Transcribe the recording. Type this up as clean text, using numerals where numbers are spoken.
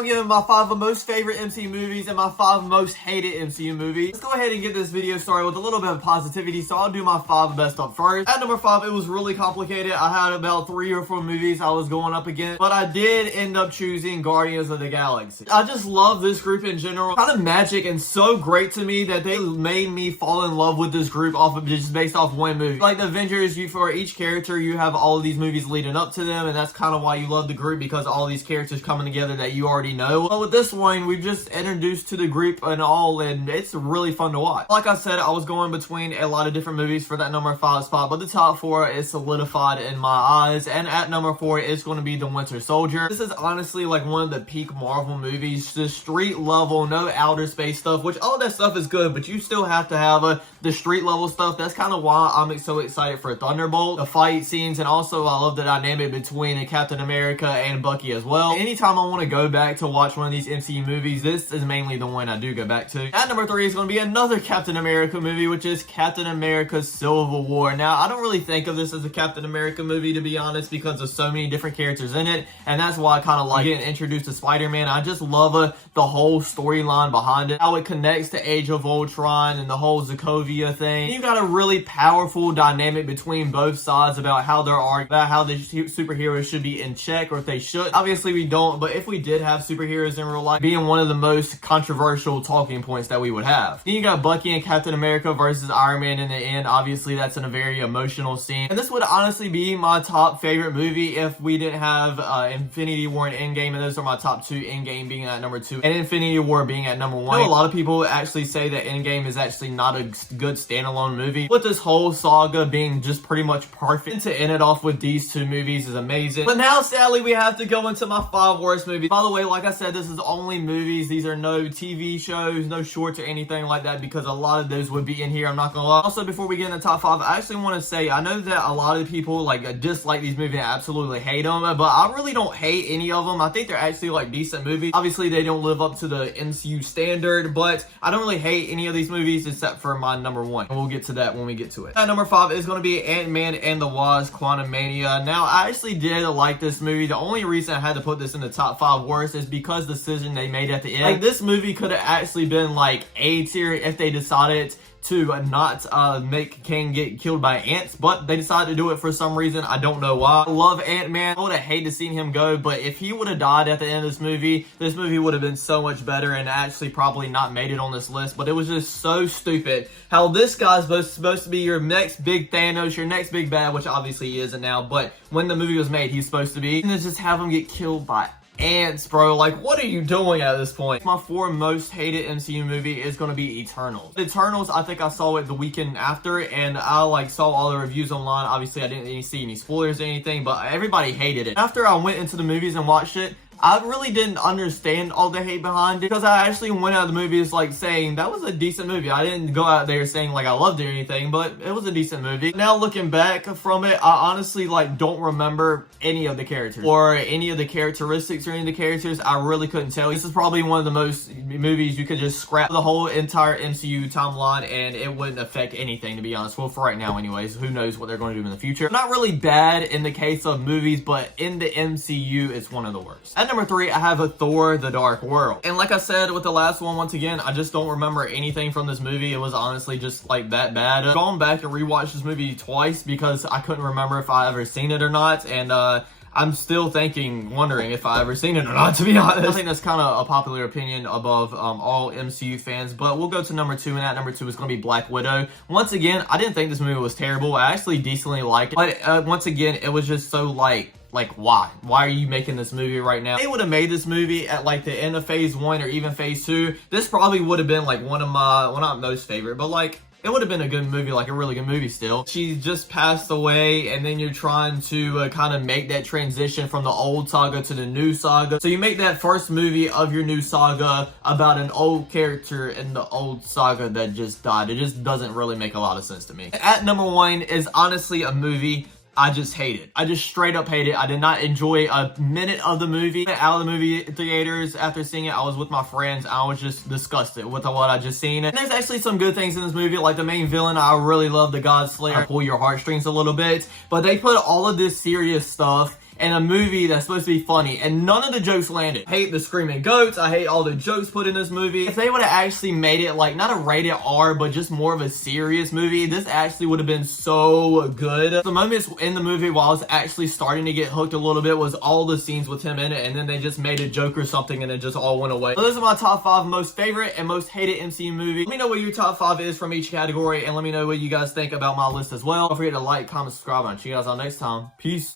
I'm giving my 5 most favorite MCU movies and my 5 most hated MCU movies. Let's go ahead and get this video started with a little bit of positivity, so I'll do my 5 best up first. At number 5, it was really complicated. I had about 3 or 4 movies I was going up against, but I did end up choosing Guardians of the Galaxy. I just love this group in general. Kind of magic and so great to me that they made me fall in love with this group off of just based off one movie. Like the Avengers, for each character, you have all of these movies leading up to them, and that's kind of why you love the group, because all these characters coming together that you already know. But with this one, we've just introduced to the group and all, and it's really fun to watch. Like I said, I was going between a lot of different movies for that number 5 spot, but the top 4 is solidified in my eyes, and at number 4 it's going to be The Winter Soldier. This is honestly like one of the peak Marvel movies, the street level, no outer space stuff, which all that stuff is good, but you still have to have the street level stuff. That's kind of why I'm so excited for Thunderbolt, the fight scenes, and also I love the dynamic between Captain America and Bucky as well. Anytime I want to go back to watch one of these MCU movies, this is mainly the one I do go back to. At number 3 is going to be another Captain America movie, which is Captain America Civil War. Now, I don't really think of this as a Captain America movie, to be honest, because there's so many different characters in it, and that's why I kind of like getting introduced to Spider-Man. I just love the whole storyline behind it, how it connects to Age of Ultron and the whole Sokovia thing. You got a really powerful dynamic between both sides about how there are, about how the superheroes should be in check, or if they should. Obviously we don't, but if we did have superheroes in real life, being one of the most controversial talking points that we would have. Then you got Bucky and Captain America versus Iron Man in the end. Obviously that's in a very emotional scene, and this would honestly be my top favorite movie if we didn't have Infinity War and Endgame, and those are my top 2, Endgame being at number 2 and Infinity War being at number 1. I know a lot of people actually say that Endgame is actually not a good standalone movie, but this whole saga being just pretty much perfect, and to end it off with these 2 movies is amazing. But now sadly we have to go into my 5 worst movies. By the way, like I said, this is only movies. These are no TV shows, no shorts or anything like that, because a lot of those would be in here, I'm not gonna lie. Also, before we get in the top 5, I actually want to say, I know that a lot of people like dislike these movies and absolutely hate them, but I really don't hate any of them. I think they're actually like decent movies. Obviously they don't live up to the MCU standard, but I don't really hate any of these movies except for my number 1, and we'll get to that when we get to it. At number 5 is going to be Ant-Man and the Wasp: Quantumania. Now, I actually did like this movie. The only reason I had to put this in the top 5 worst is because the decision they made at the end. Like, this movie could have actually been like A tier if they decided to not make Kang get killed by ants, but they decided to do it for some reason. I don't know why. I love Ant-Man. I would have hated to see him go, but if he would have died at the end of this movie would have been so much better and actually probably not made it on this list. But it was just so stupid how this guy's supposed to be your next big Thanos, your next big bad, which obviously he isn't now, but when the movie was made, he's supposed to be, and then just have him get killed by ants, bro. Like, what are you doing at this point? My 4 most hated MCU movie is going to be Eternals. Eternals, I think I saw it the weekend after, and I like saw all the reviews online. Obviously I didn't see any spoilers or anything, but everybody hated it. After I went into the movies and watched it, I really didn't understand all the hate behind it, because I actually went out of the movies like saying that was a decent movie. I didn't go out there saying like I loved it or anything, but it was a decent movie. Now looking back from it, I honestly like don't remember any of the characters or any of the characteristics or any of the characters. I really couldn't tell. This is probably one of the most movies you could just scrap the whole entire MCU timeline and it wouldn't affect anything, to be honest. Well, for right now anyways. Who knows what they're going to do in the future. Not really bad in the case of movies, but in the MCU it's one of the worst. At number 3, I have a Thor: The Dark World. And like I said with the last one, once again, I just don't remember anything from this movie. It was honestly just like that bad. I've gone back and rewatched this movie twice because I couldn't remember if I ever seen it or not, and I'm still wondering if I ever seen it or not, to be honest. I think that's kind of a popular opinion above all MCU fans, but we'll go to number 2, and at number 2 is going to be Black Widow. Once again, I didn't think this movie was terrible. I actually decently liked it, but once again, it was just so like why are you making this movie right now? If they would have made this movie at like the end of phase 1 or even phase 2, this probably would have been like one of my, well, not most favorite, but like it would have been a good movie, like a really good movie still. She just passed away, and then you're trying to kind of make that transition from the old saga to the new saga. So you make that first movie of your new saga about an old character in the old saga that just died. It just doesn't really make a lot of sense to me. At number 1 is honestly a movie I just hate it. I just straight up hate it. I did not enjoy a minute of the movie. Out of the movie theaters after seeing it, I was with my friends. I was just disgusted with what I just seen. And there's actually some good things in this movie, like the main villain. I really love the God Slayer. Pull your heartstrings a little bit. But they put all of this serious stuff in a movie that's supposed to be funny, and none of the jokes landed. I hate the screaming goats. I hate all the jokes put in this movie. If they would have actually made it like not a rated R, but just more of a serious movie, this actually would have been so good. The moments in the movie while I was actually starting to get hooked a little bit was all the scenes with him in it, and then they just made a joke or something and it just all went away. So those are my top 5 most favorite and most hated MCU movies. Let me know what your top 5 is from each category, and let me know what you guys think about my list as well. Don't forget to like, comment, subscribe, and I'll see you guys all next time. Peace.